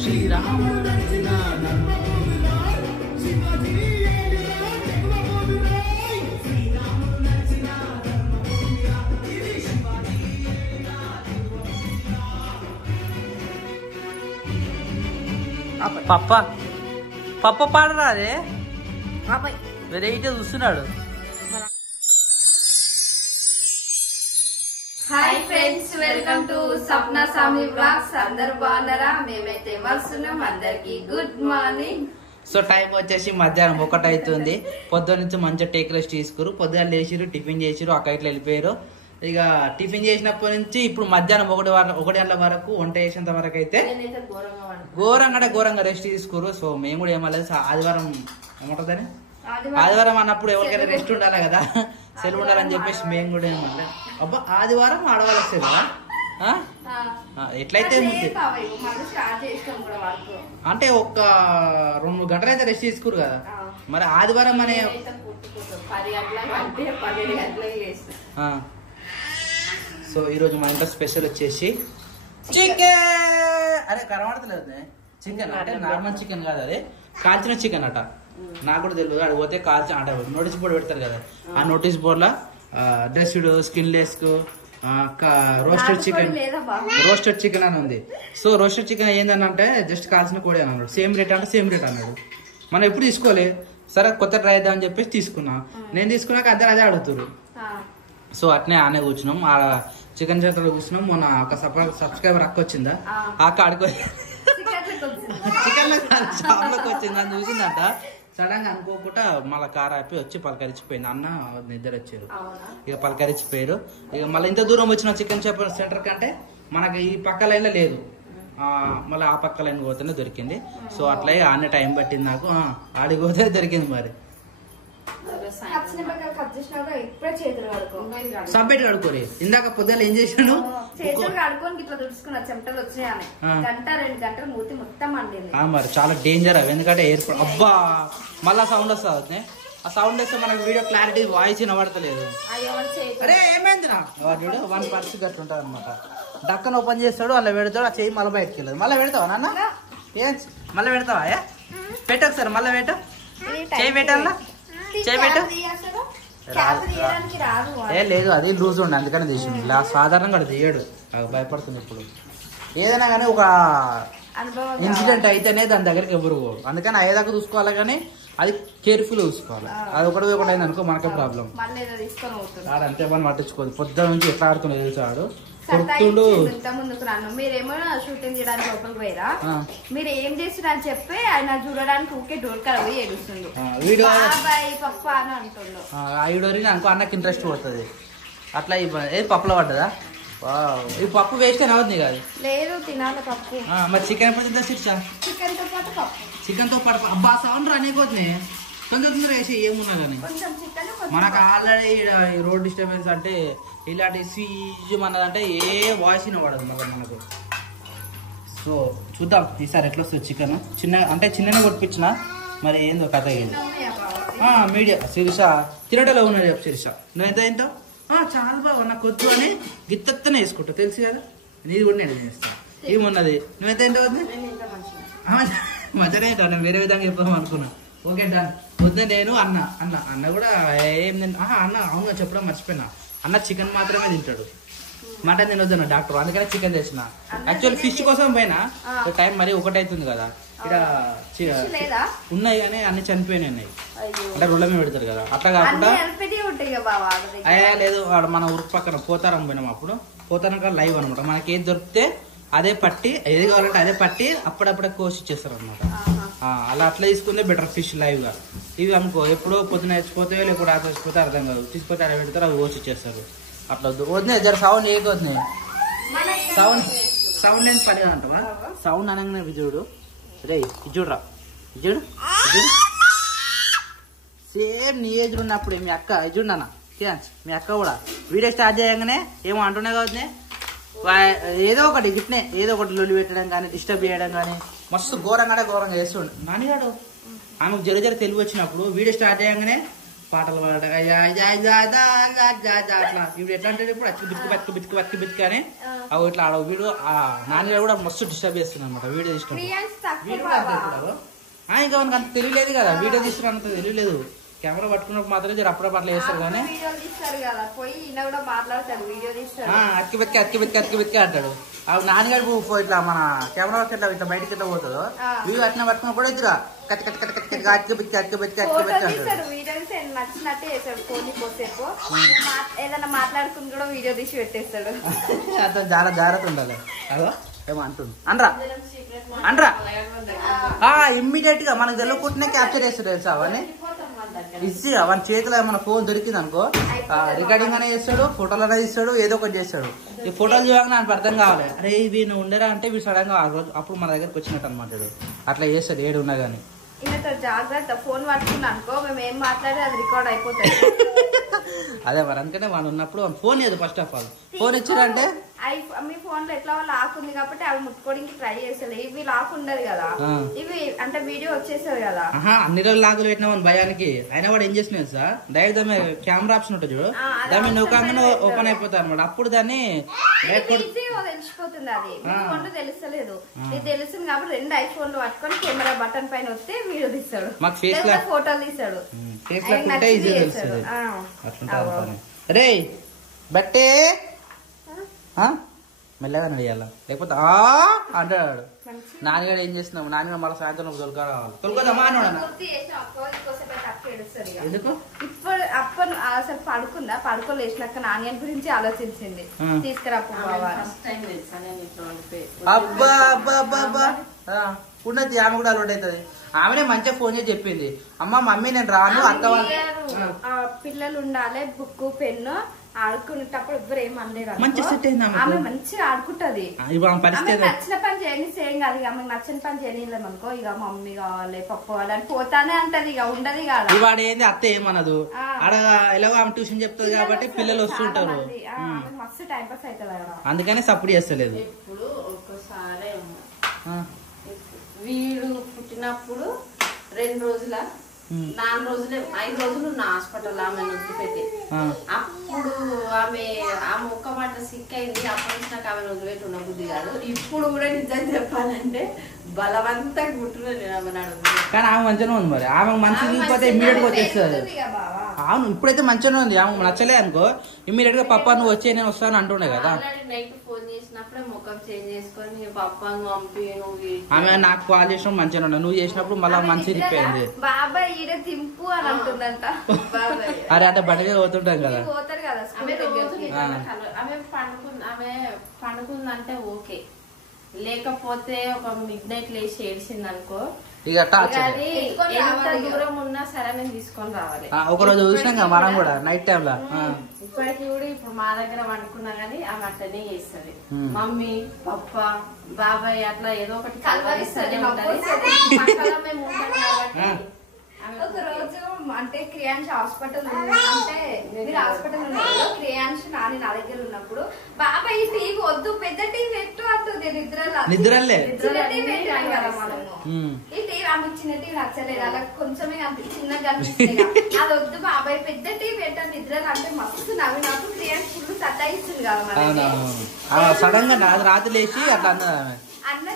శ్రీరాముడు నడిచిన పప్ప పప్ప పాడరా అదే వెరైటీ చూస్తున్నాడు. Hi friends, welcome to Sapna సామి బ్లాగ్స్. అందరూ బాగున్నారా? మేమైతే వస్తున్నాం. అందరికి గుడ్ మార్నింగ్. సో టైం వచ్చేసి మధ్యాహ్నం 1 అవుతుంది. పొద్దున్న నుంచి మంచిగా టేక్ రెస్ట్ తీసుకురు. పొద్దున్న లేచిరు, టిఫిన్ చేసిరు, అక్క ఇట్లా వెళ్ళిపోయారు. ఇక టిఫిన్ చేసినప్పటి నుంచి ఇప్పుడు మధ్యాహ్నం 1 గంటల వరకు వంట చేసేంత వరకు అయితే ఘోరంగా రెస్ట్ తీసుకురు. సో మేము కూడా ఏమలేదు, ఆదివారం ఏమంటుందని ఆదివారం అన్నప్పుడు ఎవరికైనా రెస్ట్ ఉండాలి కదా, సెలవు ఉండాలని చెప్పేసి మేము కూడా ఏమన్నా అబ్బా ఆదివారం ఆడవాళ్ళ సెలవు ఎట్లయితే అంటే ఒక 2 గంటలు అయితే రెస్ట్ తీసుకురు కదా. మరి ఆదివారం అనే సో ఈరోజు మా ఇంట్లో స్పెషల్ వచ్చేసి చికెన్. అరే కనబడతలేదు, చికెన్ అంటే నార్మల్ చికెన్ కాదు, అదే కాల్చిన చికెన్ అట. నాకు కూడా తెలియదు. అది పోతే కాల్చిన అంటే నోటీస్ బోర్డు పెడతారు కదా, ఆ నోటీస్ బోర్డులో డ్రెస్డ్ స్కిన్లెస్ రోస్టెడ్ చికెన్ అని ఉంది. సో రోస్టెడ్ చికెన్ ఏందని అంటే జస్ట్ కాల్చిన కోడి అని అన్నాడు. సేమ్ రేట్ అంటే సేమ్ రేట్ అన్నాడు. మనం ఎప్పుడు తీసుకోలే, సరే కొత్త ట్రై చేద్దాం అని చెప్పేసి తీసుకున్నా. నేను తీసుకున్నాక అందరు అదే అడుగుతారు. సో అట్నే ఆనే కూర్చున్నాం, ఆ చికెన్ సెంటర్ లో కూర్చున్నాం. మొన్న ఒక సబ్స్క్రైబర్ అక్క వచ్చిందా, ఆ అక్క ఆడుకో చికెన్ లో షాప్ లోకి వచ్చింది, అని చూసిందంట. సడన్ గా అనుకోకుండా మళ్ళీ కార్ ఆపి వచ్చి పలకరించిపోయింది. అన్న నిద్ర వచ్చారు, ఇక పలకరించిపోయారు. ఇక మళ్ళీ ఇంత దూరం వచ్చిన చికెన్ షాప్ సెంటర్ కంటే మనకి ఈ పక్క లైన్ లో లేదు, మళ్ళీ ఆ పక్క లైన్ పోతేనే దొరికింది. సో అట్లా ఆనే టైం పట్టింది నాకు, ఆడికి పోతే దొరికింది. మరి సబ్బెట్ కడుకోరి. ఇందాక పొద్దున ఏం చేశాను, మరి చాలా డేంజర్ అవి. ఎందుకంటే ఎయిర్పోర్ట్ అబ్బా మళ్ళా సౌండ్ వస్తుంది. ఆ సౌండ్ వస్తే మనకు వీడియో క్లారిటీ వాయిస్ వినబడతలేదు. అరే ఏమైంది నా వాడు 1 పర్స్ గట్టు ఉంటుంది అనమాట. డక్కను ఓపెన్ చేస్తాడు, అలా పెడతాడు, ఆ చెయ్యి మళ్ళీ బయటకు వెళ్ళదు. మళ్ళీ పెడతావా నాన్న? ఏం మళ్ళీ పెడతావా? పెట్టు ఒకసారి, మళ్ళీ పెట్టు, చెయ్యి పెట్టాలా, చెయ్యి పెట్టు. ఏ లేదు, అది లూజ్ ఉండి అందుకని తీసింది. సాధారణంగా అది తీయడు, భయపడుతుంది. ఇప్పుడు ఏదైనా కానీ ఒక ఇన్సిడెంట్ అయితేనే దాని దగ్గరికి ఎవరు పోరు. అందుకని అయ్యేదాకా చూసుకోవాలి, కానీ అది కేర్ఫుల్ చూసుకోవాలి. అది ఒకటి అయింది అనుకో మనకే ప్రాబ్లం. ఆడు అంతే పని పట్టించుకోదు. పొద్దున్న నుంచి ఎట్లా ఆడుతున్నా తెలుసాడు. మీరేమో షూటింగ్ చేయడానికి లోపలికి పోయిరా, మీరు ఏం చేస్తున్నా అని చెప్పి ఆయన చూడడానికి ఊకే డోర్ కాడ పోయి ఏడుస్తుండు, పప్పు అని అంటుండు. అనుకో అన్నకి ఇంట్రెస్ట్ పడుతుంది. అట్లా ఏది పప్పులో పడ్డదా? ఈ పప్పు వేస్ట్ అని అవుతుంది కాదు. లేదు తినాలి పప్పు. మరి చికెన్ ఎప్పుడు తింటా శిక్ష? చికెన్ తో పాటు పప్పు. చికెన్ తో పాటు అబ్బా సౌండ్ రానిపోతుంది. తొందర వేసి ఏమున్నా కానీ మనకు ఆల్రెడీ రోడ్ డిస్టర్బెన్స్ అంటే ఇలాంటి సీజ్ అన్నదంటే ఏ వాయిస్ వినబడదు మనకు. సో చూద్దాం ఈసారి ఎట్లా వస్తుంది చికెన్. చిన్ననే కొట్టించిన, మరి ఏందో కథ అయ్యింది. మీడియా శిరీష తినటలో ఉన్నది చెప్పు శిరీష. నువ్వు ఎంత తింటావు? చాలా బాగా నాకు కొద్దు అని గిత్తనే వేసుకుంటావు, తెలుసు కదా. నీది కూడా నేను చేస్తాను. ఏమున్నది, నువ్వెంత తింటావు? మధ్యనే తింటావు, నేను వేరే విధంగా చెప్తాం అనుకున్నా. Okay done. పొద్దున నేను అన్న కూడా ఏం అన్న అవును చెప్పడం మర్చిపోయినా. అన్న చికెన్ మాత్రమే తింటాడు, మటన్ తినొద్దన్న డాక్టర్, అందుకనే చికెన్ తెచ్చిన. యాక్చువల్ ఫిష్ కోసం పోయినా, టైం మరీ 1 అవుతుంది కదా. ఇక్కడ ఉన్నాయి కానీ అన్ని చనిపోయినాయి ఉన్నాయి, అంటే రొల్ల మీద పెడతారు కదా. అట్లా కాకుండా అయ్యా లేదు, మన ఊరు పక్కన పోతారం పోయినాం. అప్పుడు పోతారం కాడ లైవ్ అనమాట. మనకి ఏది దొరికితే అదే పట్టి, ఏది కావాలంటే అదే పట్టి అప్పుడప్పుడే కోసి ఇచ్చేస్తారు అనమాట. అలా అట్లా తీసుకుంటే బెటర్ ఫిష్ లైవ్ గా. ఇవి అనుకో ఎప్పుడో పొద్దున వేసిపోతే లేకపోతే రాత్రి వేసిపోతే అర్థం కాదు, తీసుకుపోతే అలా పెడతారు, అవి కోసి ఇచ్చేస్తారు. అట్లా వద్దు జర సౌండ్ ఏకొద్దు, సౌండ్ లేని పని అంటావా? సౌండ్ అనగానే విజుడు రే చూడరా, చూడు సేమ్ నీ ఏజ్ ఉన్నప్పుడు మీ అక్క చూడు నాన్న, మీ అక్క కూడా వీడియో స్టార్ట్ చేయగానే ఏమో అంటున్నా కావద్దు, ఏదో ఒకటి గిట్నే ఏదో ఒకటి లొల్లి పెట్టడం కానీ డిస్టర్బ్ చేయడం కానీ మస్తు ఘోరంగా చేస్తుండే. నాన్నగాడు ఆమెకు జర తెలివి వచ్చినప్పుడు వీడియో స్టార్ట్ చేయగానే పాటలు పాడడం అట్లా ఇప్పుడు ఎట్లా అంటే ఇప్పుడు బిచ్చుకు బిచ్చుకు అని అవి ఇట్లా ఆడ వీడియో నాన్నగారు కూడా మస్తు డిస్టర్బ్ చేస్తున్నాను అనమాట వీడియో తీసుకోవడం ఇంకా మనకు అంత తెలియలేదు కదా వీడియో తీసుకుని అంత తెలియలేదు కెమెరా పట్టుకున్నప్పుడు మాత్రమే జర అప్పుడప్పుడు అట్లా చేస్తారు కానీ అక్కి బతికి అంటాడు అవి నాన్నగారు ఇట్లా మన కెమెరా ఇట్లా ఇట్లా బయటకి ఇట్లా పోతుందో వీడియో అట్లా పట్టుకున్న కూడా ఇట్లా అక్కి బతికి అంటాడు ఏదైనా మాట్లాడుకుని కూడా వీడియో తీసి పెట్టేస్తాడు. అతను చాలా జాగ్రత్త ఉండాలి. అదో ఏమో అంటుంది అనరా ఇమ్మీడియట్ గా మనకు తెలియకుండానే క్యాప్చర్ చేస్తాడు తెలుసా అవన్నీ ఇచ్చి అవన్నీ చేతిలో మన ఫోన్ దొరికింది అనుకో రికార్డింగ్ అనే చేస్తాడు ఫోటోలు అనేది ఇస్తాడు ఏదో ఒకటి చేస్తాడు. ఈ ఫోటోలు చూడగా నాకు అర్థం కావాలి అరే ఇవి నువ్వు ఉండరా అంటే వీడు సడన్ గా అప్పుడు మన దగ్గరకు వచ్చినట్టు అనమాట అట్లా చేస్తాడు ఏడు ఉన్నా గానీ. జాగ్రత్త ఫోన్ పట్టుకున్నా అనుకో మేము ఏం మాట్లాడి అది రికార్డ్ అయిపోతుంది. అదే మరి అందుకనే వాళ్ళు ఉన్నప్పుడు ఫోన్ లేదు ఫస్ట్ ఆఫ్ ఆల్ ఫోన్ ఇచ్చారంటే మీ ఫోన్ లో ఎట్లా లాక్ ఉంది కాబట్టి అవి ముట్టుకోవడానికి ట్రై చేస్తారు. ఇవి లాక్ ఉండదు కదా ఇవి అంటే వీడియో వచ్చేసారు కదా అన్ని రోజులు లాకులు పెట్టినామని భయానికి అయినా వాడు ఏం చేస్తున్నాడు సార్ డైరెక్ట్ దాని కెమెరా ఆప్షన్ ఉంటుంది చూడు దాన్ని నూకంగానే ఓపెన్ అయిపోతుంది అనమాట అప్పుడు దాన్ని తెలిసిపోతుంది. అది ఫోన్ లో తెలుస్తలేదు ఇది తెలుస్తుంది కాబట్టి 2 ఐఫోన్లు పట్టుకొని కెమెరా బటన్ పైన వస్తే వీడియో తీస్తాడు ఫోటోలు తీస్తాడు రే బట్టే మెల్లగా నడియాల లేకపోతే అంటాడు. నాన్నగారు ఏం చేస్తున్నావు నాన్నగారు మళ్ళీ సాయంత్రం తొలగదామా ఎందుకు ఇప్పుడు అప్పుడు అసలు పడుకుందా పడుకోలేసినాక నాన్నగారి గురించి ఆలోచించింది తీసుకురా అబ్బా అబ్బా అబ్బా అబ్బా ఉన్నది ఆమె కూడా అలవాటు అవుతుంది. ఆమెనే మంచిగా ఫోన్ చేసి చెప్పింది అమ్మ మమ్మీ నేను రాను అత్త వాళ్ళు పిల్లలు ఉండాలి బుక్ పెన్ను ఆడుకునేటప్పుడు ఎవ్వరు ఏం అనలేరు. ఆమె మంచిగా ఆడుకుంటది నచ్చిన పని చేయని సేమ్ కాదు ఇక ఆమెకు నచ్చిన పని చేయలేము అనుకో ఇక మమ్మీ కావాలి పప్పు కావాలి అని పోతానే అంటది ఇక ఉండదు కాదు వాడు ఏంది అత్త ఏమనదు ఆడ ఎలాగో ఆమె ట్యూషన్ చెప్తుంది కాబట్టి పిల్లలు వస్తుంటారు మస్తు టైం పాస్ అవుతుంది అందుకనే సపోర్ట్ చేస్తలేదు. ఇప్పుడు ఒక్కసారి వీడు పుట్టినప్పుడు 2 రోజుల 4 రోజులే 5 రోజులు నా హాస్పిటల్ ఆమె వదిలిపెట్టి అప్పుడు ఆమె ఒక్క మాట సిక్ అయింది. అప్పటి నుంచి నాకు ఆమెను వదిలిపెట్టి ఉన్న బుద్ధి కాదు. ఇప్పుడు కూడా నిజం చెప్పాలంటే బలవంతంగా గుట్టున్నాను నేను ఆమె నాడు కానీ ఆమె మంచిగా ఉంది మరి ఆమె మంచి చూపితే ఇమ్మీడియట్ గా వచ్చేస్తుంది. అవును ఇప్పుడైతే మంచిగానే ఉంది ఆమె నచ్చలే అనుకో ఇమ్మీడియట్ గా పప్పా నువ్వు వచ్చే నేను వస్తాను అంటుండే కదా. నైట్ ఫోన్ చేసినప్పుడే ముఖం చేంజ్ చేసుకొని పప్పాను పంపి నువ్వు ఆమె నాకు కాల్ చేసినప్పుడు మంచిగా ఉండే నువ్వు చేసినప్పుడు మళ్ళీ మంచి రిపోయింది బాబాయ్ ఈడ తింపు అని అంటుందంట. అరే అంటే బయటగా పోతుంటాం కదా ఆమె పండుకుందంటే ఓకే లేకపోతే ఒక మిడ్ నైట్ లేచి ఏడ్చింది అనుకో ఎంత దూరం ఉన్నా సరే నేను తీసుకొని రావాలి. ఒక రోజు చూసినాం కదా మనం కూడా నైట్ టైం లో ఇప్పటికి కూడా ఇప్పుడు మా దగ్గర వండుకున్నా గానీ ఆమె అట్టనే చేస్తుంది. మమ్మీ పప్ప బాబాయ్ అట్లా ఏదో ఒకటి కలవరిస్తూనే ఉంటది. మేము ఉంటాం కాబట్టి ఒక రోజు అంటే క్రియాంశ్ హాస్పిటల్ అంటే మీరు హాస్పిటల్ ఉన్నప్పుడు క్రియాంశ్ నాని నా దగ్గర ఉన్నప్పుడు బాబాయ్ ఈ టీవీ వద్దు పెద్ద టీవీ పెట్టు అంటుంది నిద్రలే చిన్న టీవీ పెట్టాం కదా మనము ఈ టీవీ ఆమె చిన్న టీవీ నచ్చలేదు అలా కొంచెమే చిన్నగా అనిపిస్తుంది అది వద్దు బాబాయ్ పెద్ద టీవీ పెట్టా నిద్రలు అంటే మస్తు నవ్వి నాకు క్రియాంశ్ ఫుల్ సతాయిస్తుంది కదా సడన్ గా రాత్రి లేచి అట్లా అన్న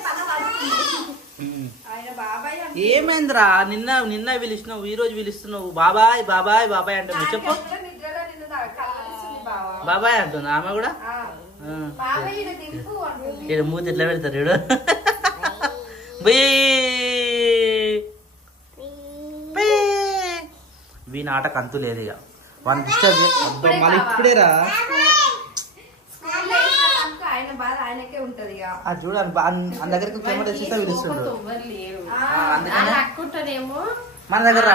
ఏమైందిరా నిన్న పిలుస్తున్నావు ఈ రోజు పిలుస్తున్నావు బాబాయ్ బాబాయ్ బాబాయ్ అంటుంది చెప్పు బాబాయ్ అంటుంది ఆమె కూడా మూతి ఎట్లా పెడతారు ఈడు వీని ఆట కంతు లేదు ఇక వన్ డిస్టర్బ్ మళ్ళీ ఇప్పుడేరా చూడండి మన దగ్గరికి కెమెరా వచ్చేస్తే పిలుస్తుండ్రు మన దగ్గర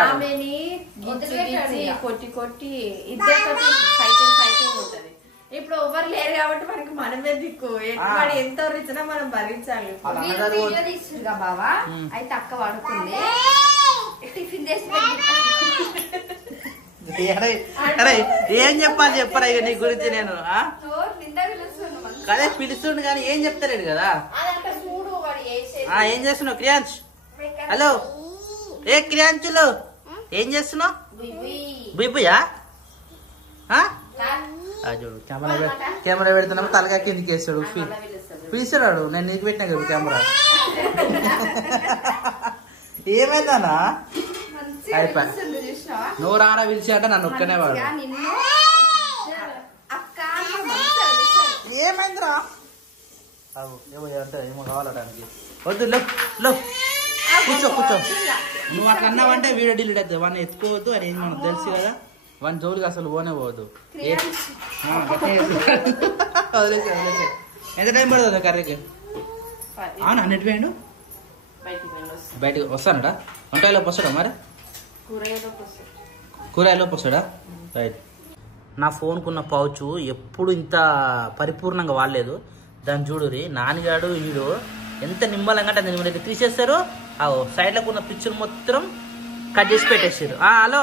కొట్టి కొట్టి ఇద్దరు ఫైటింగ్ ఉంటది. ఇప్పుడు ఎవరు లేరు కాబట్టి మనకి మనమే దిక్కు ఎంత రిచినా మనం భరించాలి. బావా అయితే అక్క పడుకుంది టిఫిన్ చేసి ఏం చెప్పాలి చెప్పరా ఇక నీ గురించి నేను కదే పిలుస్తుండు కానీ ఏం చెప్తారేడు కదా. ఏం చేస్తున్నావు క్రియాంశ్? హలో ఏ క్రియాంశులు ఏం చేస్తున్నావు? బుయ్యా చూడు కెమెరా పెడుతున్నప్పుడు తలకాయ కిందికి వేస్తాడు పిలిచాడు నేను నీకు పెట్టినా కదా కెమెరా ఏమైందన్నా అయిపోయి నువ్వు రారా పిలిచాట నన్ను ఒక్కనే వాడు ఏమైందిరా అంటే ఏమో కావాలడానికి వద్దు లో కూర్చో కూర్చో నువ్వు అట్లా అన్నావంటే వీడియో డిలీట్ అవుతుంది వాడిని ఎత్తుకోవద్దు అని ఏం మనకు తెలుసు కదా వాని జోలికి అసలు పోనే పోవద్దు వదిలేసి ఎంత టైం పడుతుంది కర్రీకి అవును అన్నిటి వేయండు బయటకు వస్తానడా వంటలోకి వస్తాడా మరి కూరగాయలోకి వస్తాడా రైట్ నా ఫోన్కున్న పౌచ్ ఎప్పుడు ఇంత పరిపూర్ణంగా వాడలేదు దాన్ని చూడురి నాన్నగాడు వీడు ఎంత నిమ్మలంగా అంటే మీరు తీసేస్తారు సైడ్లకు ఉన్న పిక్చర్ మొత్తం కట్ చేసి పెట్టేసారు హలో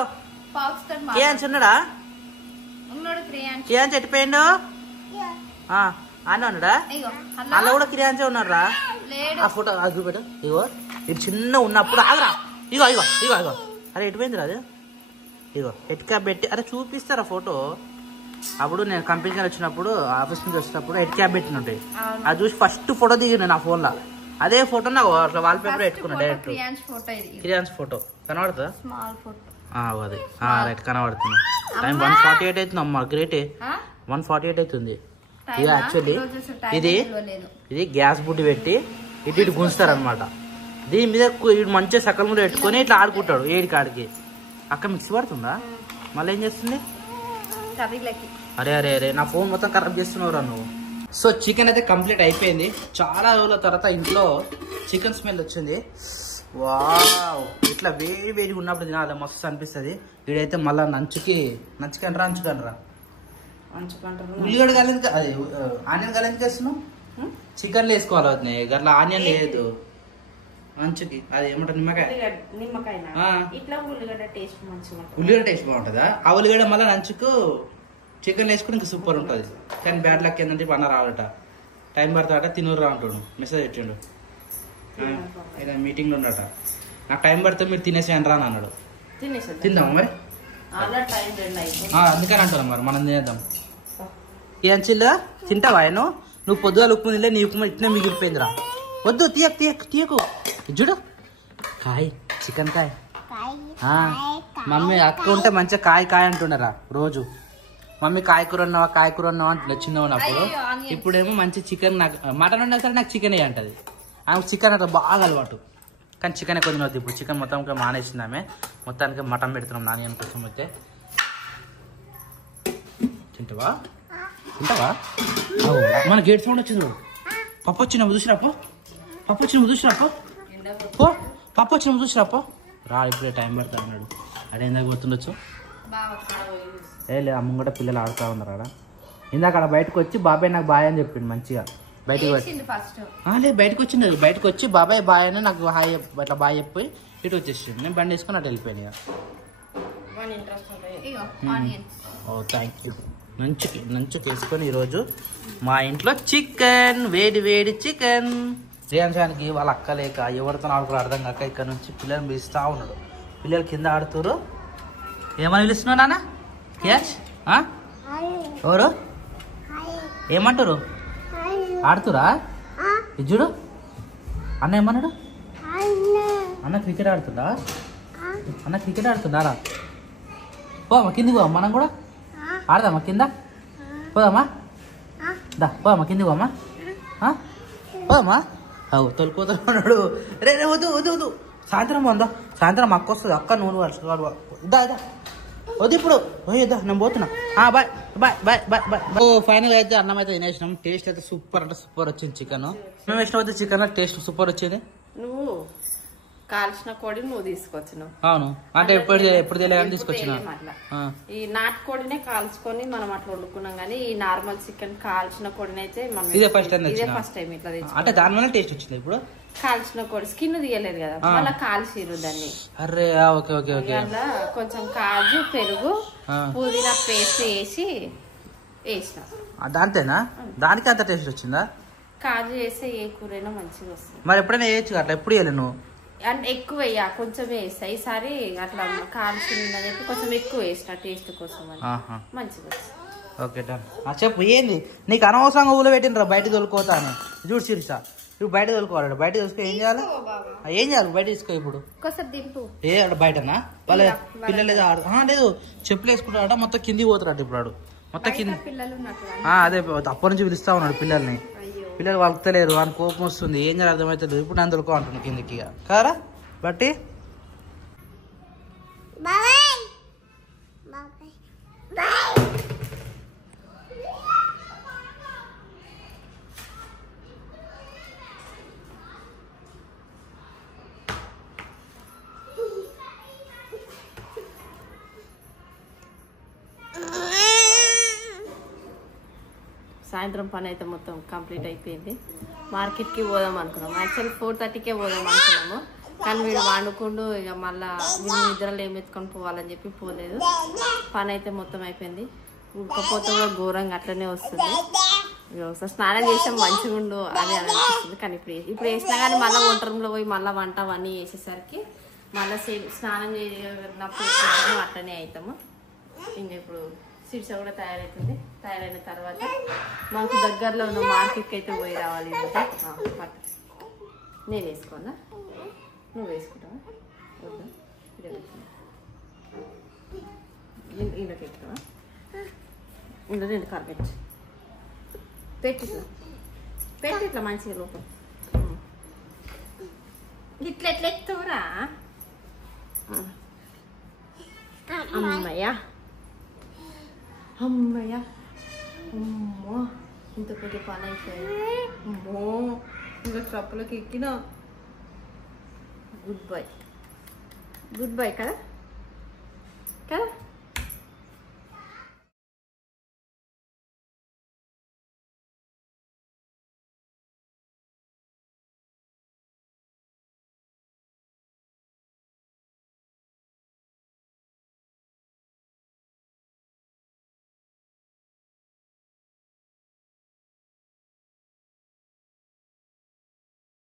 క్రియాన్స్ ఉన్నాడా క్రియాన్స్ ఎట్టిపోయిండు అని ఉన్నాడా అలా కూడా క్రియాన్సే ఉన్నారా ఆ ఫోటో అది చూపెట్టు ఇగో ఇది చిన్న ఉన్నప్పుడు ఆగరా ఇగో ఇగో ఇగో ఇగో అరే ఎటుపోయిందిరా అది ఇగో ఎట్కా పెట్టి అరే చూపిస్తారా ఫోటో అప్పుడు నేను కంపెనీకి వచ్చినప్పుడు ఆఫీస్ నుంచి వచ్చినప్పుడు హెడ్ క్యాబ్ పెట్టిన ఉంటాయి అది చూసి ఫస్ట్ ఫోటో దిగిన నా ఫోన్ లో అదే ఫోటో నాకు అట్లా వాల్ పేపర్ పెట్టుకున్నా డైరెక్ట్ క్రియాన్స్ ఫోటో కనబడుతుందా అది రైట్ కనబడుతుంది టైం 1:48 అవుతుంది అమ్మ గ్రేటే 1:48 అవుతుంది ఇది యాక్చువల్లీ ఇది గ్యాస్ బుడ్డి పెట్టి ఇటు గుంజుతారు అనమాట దీని మీద మంచిగా సకల మీద పెట్టుకొని ఇట్లా ఆడుకుంటాడు ఏడికి ఆడికి అక్క మిక్సీ పడుతుందా మళ్ళీ ఏం చేస్తుంది అరే అరే అరే నా ఫోన్ మొత్తం ఖరాబ్ చేస్తున్నావురా నువ్వు సో చికెన్ అయితే కంప్లీట్ అయిపోయింది చాలా రోజుల తర్వాత ఇంట్లో చికెన్ స్మెల్ వచ్చింది వావ్ ఇట్లా వేడి వేడిగా ఉన్నప్పుడు తినాలి మస్తు అనిపిస్తుంది వీడైతే మళ్ళీ నంచుకంటారా ఉల్లిగడ్డ కలింది అది ఆనియన్ కలింది వేస్తున్నావు చికెన్లో వేసుకోవాలి అవుతుంది అట్లా ఆనియన్ లేదు మంచికి అది ఏమంటారు నిమ్మకాయ ఉల్లిగడ్డ టేస్ట్ బాగుంటుందా ఆ ఉల్లిగడ్డ మళ్ళీ నంచుకు చికెన్ వేసుకుని ఇంకా సూపర్ ఉంటుంది కానీ బ్యాడ్ లక్ ఏంటంటే అన్న రావట టైం పడుతుందట తినూరు రా అంటాడు మెసేజ్ పెట్టిండు మీటింగ్ లో ఉండట నాకు టైం పడితే మీరు తినేసేయండి రా అన్నాడు తిందాం మరి అందుకని అంటారు మరి మనం తినేద్దాం ఏం చిల్లా తింటావా నువ్వు పొద్దుగా ఉప్పు తినలే నీ ఉప్పు ఇట్లా మిగిలిపోయిందిరా వద్దు తీయకు చూడు కాయ్ చికెన్ కాయ్ మమ్మీ అక్క ఉంటే మంచిగా కాయ అంటున్నారా రోజు మమ్మీ కాయకూర ఉన్నావా అంటున్నా చిన్న ఉన్నప్పుడు ఇప్పుడేమో మంచి చికెన్ నాకు మటన్ ఉన్నా సరే నాకు చికెన్ అంటది ఆమె చికెన్ అట్లా బాగా అలవాటు కానీ చికెన్ ఎక్కువ తినవద్దు ఇప్పుడు చికెన్ మొత్తం మానేసింది ఆమె మొత్తానికి మటన్ పెడుతున్నాం నాని కోసం అయితే తింటావా మన గేట్ సౌండ్ వచ్చింది పప్పు వచ్చిన చూసిరాపో పప్పు వచ్చిన చూసిరాపో రా ఇప్పుడే టైం పడతా అన్నాడు అడే ఇందాక గుర్తుండొచ్చు లేదు అమ్మ కూడా పిల్లలు ఆడుతూ ఉన్నారు ఆడ ఇందాక అక్కడ బయటకు వచ్చి బాబాయ్ నాకు బాయ్ అని చెప్పిండు మంచిగా బయటకు వచ్చి లేదు బయటకు వచ్చి బాబాయ్ బాయ్ అని నాకు హాయ్ అట్లా బాయ్ చెప్పి ఇటు వచ్చేసింది నేను బండి వేసుకొని అటు వెళ్ళిపోయాను ఓ థ్యాంక్ యూ నంచుకు వేసుకొని ఈరోజు మా ఇంట్లో చికెన్ వేడి చికెన్ శ్రీయాంశానికి వాళ్ళ అక్క లేక ఎవరితో ఆడుకో అర్థం కాక ఇక్కడ నుంచి పిల్లల్ని పిలుస్తూ ఉన్నాడు పిల్లలు కింద ఆడుతురు ఏమని పిలుస్తున్నావు నాన్న క్యాచ్ ఎవరు ఏమంటారు ఆడుతురా చూడు అన్న ఏమన్నాడు అన్న క్రికెట్ ఆడుతుందా పోమ్మా కిందికి పోమ్మా మనం కూడా ఆడదామా కింద పోదామా పోమ్మా కిందికి పోమ్మా తొలిపోతున్నాడు రే వద్దు సాయంత్రం అక్క వస్తుంది అక్క నువ్వు వద్దు ఇప్పుడు నేను పోతున్నా బాయ్ ఫైనల్ అయితే అన్నం అయితే తినేసినాం టేస్ట్ అయితే సూపర్ అంటే సూపర్ వచ్చింది చికెన్ మేము వేసిన టేస్ట్ టేస్ట్ సూపర్ వచ్చింది నువ్వు కాల్చిన కోడి నువ్వు తీసుకొచ్చినావు అవును అంటే ఎప్పుడు తెలియని తీసుకొచ్చిన ఈ నాటుకోడినే కాల్చుకొని మనం అట్లా వండుకున్నాం కానీ ఈ నార్మల్ చికెన్ కాల్చిన కోడిని అయితే మనం ఇదే ఫస్ట్ టైం ఇట్లా అంటే దాని వల్ల టేస్ట్ వచ్చింది ఇప్పుడు కాల్చిన కోడి స్కిన్ తీయలేదు కదా మళ్ళీ కాల్చిరు దాన్ని అరే ఓకే ఓకే ఓకే అలా కొంచెం కాజు పెరుగు పుదీనా పేస్ట్ వేసిన దాంతేనా దానికి అంత టేస్ట్ వచ్చిందా కాజు వేస్తే ఏ కూరైనా మంచిగా వస్తుంది మరి ఎప్పుడైనా వేయచ్చు అట్లా ఎప్పుడు వేయలే నువ్వు అంటే ఎక్కువ వేయ కొంచెం వేస్తా ఈసారి అట్లా కాల్చిందని చెప్పి కొంచెం ఎక్కువ వేసిన టేస్ట్ కోసం అని మంచిగా. Okay done. చెప్పు ఏంది నీకు అనవసరంగా ఊళ్ళో పెట్టినరా బయట తోలుకోతా అని చూడు శిరీష ఇప్పుడు బయట తోలుకోవాలి బయట తోలుకో ఏం చేయాలి బయట తీసుకో ఇప్పుడు ఏ అక్కడ బయటనా వాళ్ళ పిల్లలు లేదు చెప్పులు వేసుకుంటాడ మొత్తం కిందికి పోతాడు ఇప్పుడు వాడు మొత్తం కింది అదే అప్పటి నుంచి పిలుస్తా ఉన్నాడు పిల్లల్ని పిల్లలు వలుకుతలేరు అని కోపం వస్తుంది ఏం చేయాలి అర్థమవుతుంది ఇప్పుడు నన్ను తొలుకో అంటున్నాను కిందికి కారా బట్టి సాయంత్రం పని అయితే మొత్తం కంప్లీట్ అయిపోయింది. మార్కెట్కి పోదాం అనుకున్నాము. యాక్చువల్లీ 4:30కే పోదాం అనుకున్నాము కానీ వీడు వండుకుంటూ ఇక మళ్ళీ వీళ్ళు నిద్రలు ఏమి ఎత్తుకొని పోవాలని చెప్పి పోలేదు. పని అయితే మొత్తం అయిపోయింది. ఉడకపోతే కూడా ఘోరంగా అట్లనే వస్తుంది. ఒకసారి స్నానం చేస్తే మంచిగా ఉండు అని అనిపిస్తుంది కానీ ఇప్పుడు వేసినా కానీ మళ్ళీ వంట రూమ్లో పోయి మళ్ళీ వంట అవన్నీ వేసేసరికి మళ్ళీ స్నానం చేసినప్పుడు అట్లనే అవుతాము. ఇంకా ఇప్పుడు సిరిస కూడా తయారవుతుంది. తయారైన తర్వాత మాకు దగ్గరలో ఉన్న మార్కెట్కి అయితే పోయి రావాలి. నేను వేసుకోనా నువ్వు వేసుకుంటావా వద్దా ఇందులోకి ఎక్కుతావా ఇందులో నేను కార్పెట్ పెట్టి ఇట్లా మంచిగా లోపల ఇట్లా ఎట్లా ఎక్కుతావురా అమ్మయ్యా అమ్మయ్య అమ్మో ఇంత పెద్ద పని అయిపోయింది. అమ్మో ఇంకా ట్రప్పులకి ఎక్కిన గుడ్ బై కదా కదా